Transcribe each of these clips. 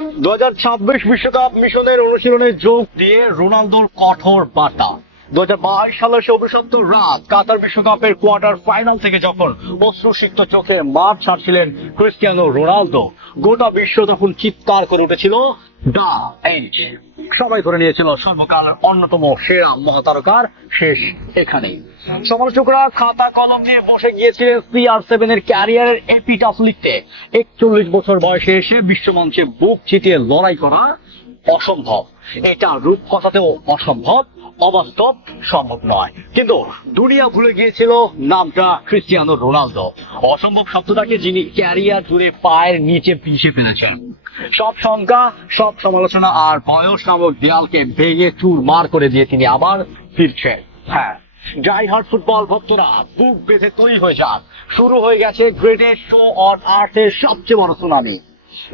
2026 বিশ্বকাপ মিশনের অনুশীলনে যোগ দিয়ে রোনালদোর কঠোর বার্তা। 2022 সালের সে অভিশপ্ত রাত কাতার বিশ্বকাপের কোয়ার্টার ফাইনাল থেকে যখন অশ্রুসিক্ত চোখে মাঠ ছাড়ছিলেন ক্রিস্টিয়ানো রোনালদো, গোটা বিশ্ব তখন চিৎকার করে উঠেছিল দা এন্ড। সবাই ধরে নিয়েছিল সর্বকালের অন্যতম সেরা মহাতারকার শেষ এখানে। সমালোচকরা খাতা কলম নিয়ে বসে গিয়েছিলেন CR7 এর ক্যারিয়ারের এপিটাফ লিখতে। 41 বছর বয়সে এসে বিশ্বমঞ্চে বুক চিতিয়ে লড়াই করা অসম্ভব, এটা রূপকথাতেও অসম্ভব, অবাস্তব, সম্ভব নয়। কিন্তু দুনিয়া ভুলে গিয়েছিল নামটা ক্রিস্টিয়ানো রোনালদো, অসম্ভব শব্দটাকে যিনি ক্যারিয়ার জুড়ে পায়ের নিচে পিষে ফেলেছেন। সব সংখ্যা, সব সমালোচনা আর বয়স নামক দেয়ালকে ভেঙে চুরমার করে দিয়ে তিনি আবার ফিরছেন। হ্যাঁ, ডাইহার্ড ফুটবল ভক্তরা বুক বেঁধে তৈরি হয়ে যান। শুরু হয়ে গেছে গ্রেটেস্ট শো অন আর্থের সবচেয়ে বড় সুনামি।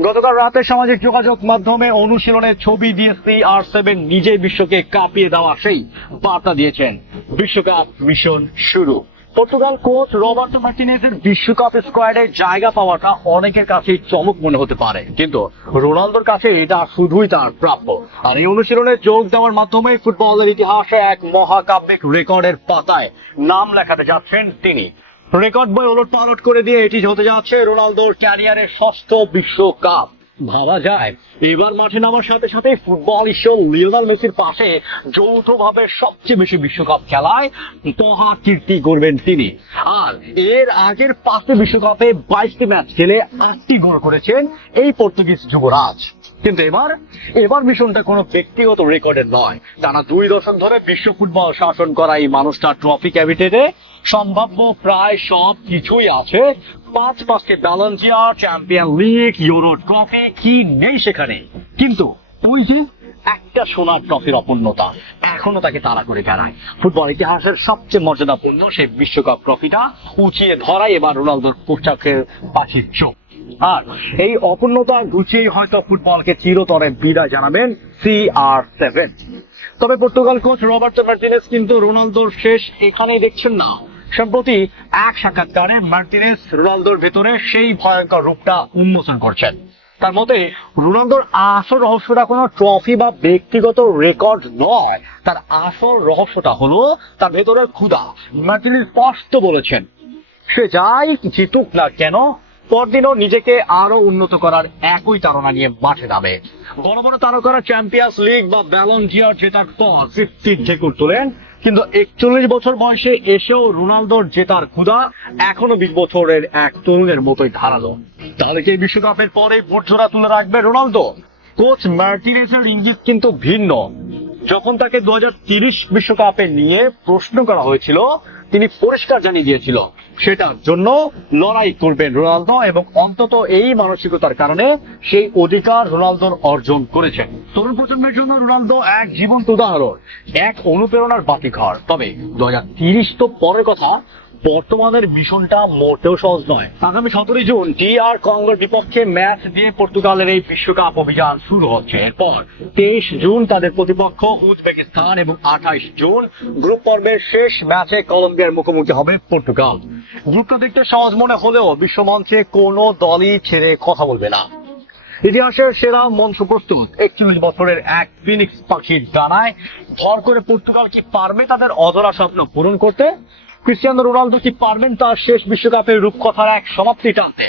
গতকাল রাতে সামাজিক যোগাযোগ মাধ্যমে অনুশীলনের ছবি দিয়ে CR7 নিজেই বিশ্বকে কাঁপিয়ে দেওয়া সেই বার্তা দিয়েছেন, বিশ্বকাপ মিশন শুরু। পর্তুগাল কোচ রবার্টো মার্টিনেজের বিশ্বকাপ স্কোয়াডে জায়গা পাওয়াটা অনেকের কাছেই চমক মনে হতে পারে, কিন্তু রোনালদোর কাছে এটা শুধুই তার প্রাপ্য। আর এই অনুশীলনে যোগ দেওয়ার মাধ্যমে ফুটবলের ইতিহাসে এক মহাকাব্যিক রেকর্ডের পাতায় নাম লেখাতে যাচ্ছেন তিনি। রেকর্ড বই ওলট পালট করে দিয়ে এটি হতে যাচ্ছে রোনালদোর ক্যারিয়ারের ষষ্ঠ বিশ্বকাপ। ভাবা যায় এবার মাঠে নামার সাথে সাথে ফুটবল ঈশ্বর লিওনেল মেসির পাশে যৌথভাবে সবচেয়ে বেশি বিশ্বকাপ খেলায় মহা কীর্তি করবেন তিনি। আর এর আগের 5টি বিশ্বকাপে 22টি ম্যাচ খেলে 8টি গোল করেছেন এই পর্তুগিজ যুবরাজ। কিন্তু এবার মিশনটা কোনো ব্যক্তিগত রেকর্ডের নয়, টানা 2 দশক ধরে বিশ্ব ফুটবল শাসন করা এই মানুষটা ট্রফি ক্যাবিনেটে সম্ভাব্য প্রায় সব কিছুই আছে। 5টি Ballon d'Or, champion league, euro trophy, কি নেই সেখানে। কিন্তু ওই যে একটা সোনার ট্রফির অপূর্ণতা এখনো তাকে তাড়া করে বেড়ায়। ফুটবল ইতিহাসের সবচেয়ে মর্যাদাপূর্ণ সেই বিশ্বকাপ ট্রফিটা উঁচিয়ে ধরাই এবার রোনালদোর পোশাকের পাখির চোখ। আর এই অপূর্ণতা গুছিয়েই হয়তো ফুটবলকে চিরতরে বিদায় জানাবেন CR7। তবে পর্তুগাল কোচ রবার্টো মার্টিনেজ কিন্তু রোনালদোর শেষ এখানেই দেখছেন না। সম্প্রতি এক সাক্ষাৎকারে মার্টিনেজ রোনালদোর ভেতরে সেই ভয়ঙ্কর রূপটা উন্মোচন করছেন। তার মতে রোনালদোর আসল রহস্যটা কোনো ট্রফি বা ব্যক্তিগত রেকর্ড নয়, তার আসল রহস্যটা হলো তার ভেতরের ক্ষুধা। মার্টিনেজ স্পষ্ট বলেছেন, সে যাই জিতুক না কেন পরদিনও নিজেকে আরো উন্নত করার একই তাড়না নিয়ে মাঠে নামে। বড় বড় তারকারা চ্যাম্পিয়ন্স লিগ বা ব্যালন ডি'অর জেতার পর তৃপ্তির ঢেকুর তোলেন, কিন্তু 41 বছর বয়সে এসেও রোনালদোর জেতার ক্ষুধা এখনো 20 বছরের এক তরুণের মতোই ধারালো। তাহলে কি বিশ্বকাপের পরে ভোটজোড়া তুলে রাখবে রোনালদো? কোচ মার্টিনেজের ইঙ্গিত কিন্তু ভিন্ন। যখন তাকে 2030 বিশ্বকাপে নিয়ে প্রশ্ন করা হয়েছিল, তিনি পরিষ্কার জানিয়ে দিয়েছিল সেটার জন্য লড়াই করবেন রোনালদো, এবং অন্তত এই মানসিকতার কারণে সেই অধিকার রোনালদোর অর্জন করেছেন। তরুণ প্রজন্মের জন্য রোনালদো এক জীবন্ত উদাহরণ, এক অনুপ্রেরণার বাতিঘর। তবে 2030 তো পরের কথা, বর্তমানের মিশনটা মোটেও সহজ নয়। আগামী 17 জুন DR কঙ্গোর বিপক্ষে ম্যাচ দিয়ে পর্তুগালের এই বিশ্বকাপ অভিযান শুরু হচ্ছে। এরপর 23 জুন তাদের প্রতিপক্ষ উজবেকিস্তান এবং 28 জুন গ্রুপ পর্বের শেষ ম্যাচে কলম্বিয়ার মুখোমুখি হবে পর্তুগাল। গ্রুপটা দেখতে সহজ মনে হলেও বিশ্বমঞ্চে কোনো দলই ছেড়ে কথা বলবে না। ইতিহাসের সেরা মঞ্চ প্রস্তুত 41 বছরের এক ফিনিক্স পাখির ডানায় ভর করে পর্তুগাল কি পারবে তাদের অধরা স্বপ্ন পূরণ করতে? ক্রিস্টিয়ানো রোনালদো কি পারবেন তার শেষ বিশ্বকাপের রূপকথার এক সমাপ্তি টানতে?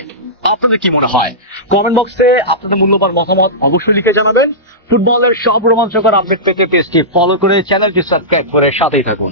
আপনাদের কি মনে হয়? কমেন্ট বক্সে আপনাদের মূল্যবান মতামত অবশ্যই লিখে জানাবেন। ফুটবলের সব রোমাঞ্চকর আপডেট পেতে পেজটি ফলো করে চ্যানেলটি সাবস্ক্রাইব করে সাথেই থাকুন।